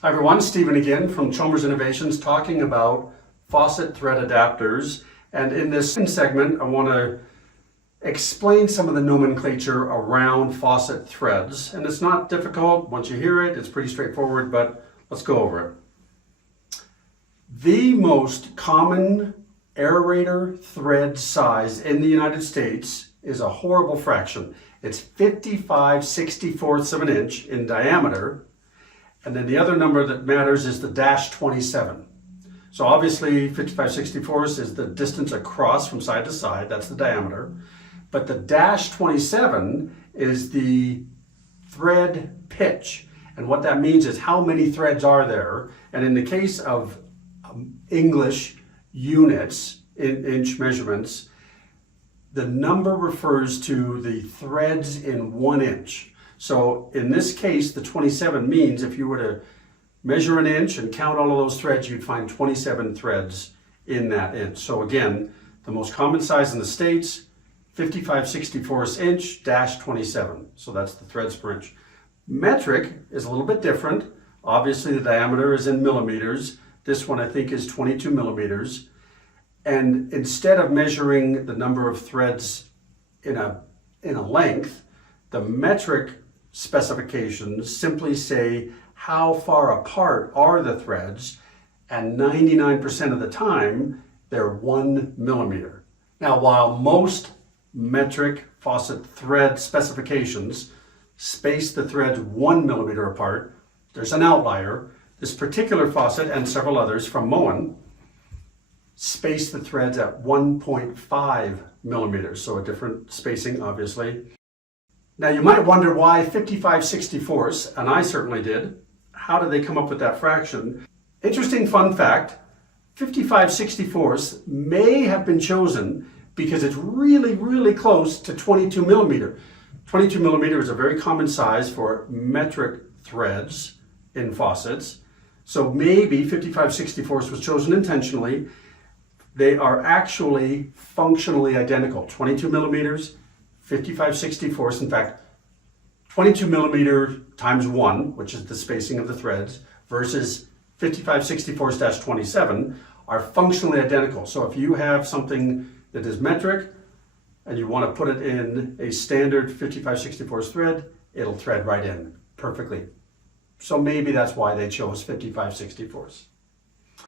Hi everyone, Stephen again from Chalmers Innovations talking about faucet thread adapters. And in this segment, I want to explain some of the nomenclature around faucet threads. And it's not difficult. Once you hear it, it's pretty straightforward, but let's go over it. The most common aerator thread size in the United States is a horrible fraction. It's 55/64 of an inch in diameter. And then the other number that matters is the -27. So obviously 55/64 is the distance across from side to side, that's the diameter. But the -27 is the thread pitch. And what that means is how many threads are there. And in the case of English units, in inch measurements, the number refers to the threads in 1 inch. So in this case, the 27 means if you were to measure an inch and count all of those threads, you'd find 27 threads in that inch. So again, the most common size in the States, 55/64 inch -27. So that's the threads per inch. Metric is a little bit different. Obviously the diameter is in millimeters. This one I think is 22 millimeters. And instead of measuring the number of threads in a length, the metric specifications simply say how far apart are the threads, and 99% of the time they're 1 millimeter. Now, while most metric faucet thread specifications space the threads 1 millimeter apart, there's an outlier. This particular faucet and several others from Moen space the threads at 1.5 millimeters, so a different spacing, obviously. Now you might wonder why 55/64, and I certainly did. How did they come up with that fraction? Interesting fun fact, 55/64 may have been chosen because it's really, really close to 22 millimeter. 22 millimeter is a very common size for metric threads in faucets. So maybe 55/64 was chosen intentionally. They are actually functionally identical. 22 millimeters, 55/64. In fact, 22 millimeter times 1, which is the spacing of the threads, versus 55/64-27 are functionally identical. So if you have something that is metric and you want to put it in a standard 55/64 thread, it'll thread right in perfectly. So maybe that's why they chose 55/64.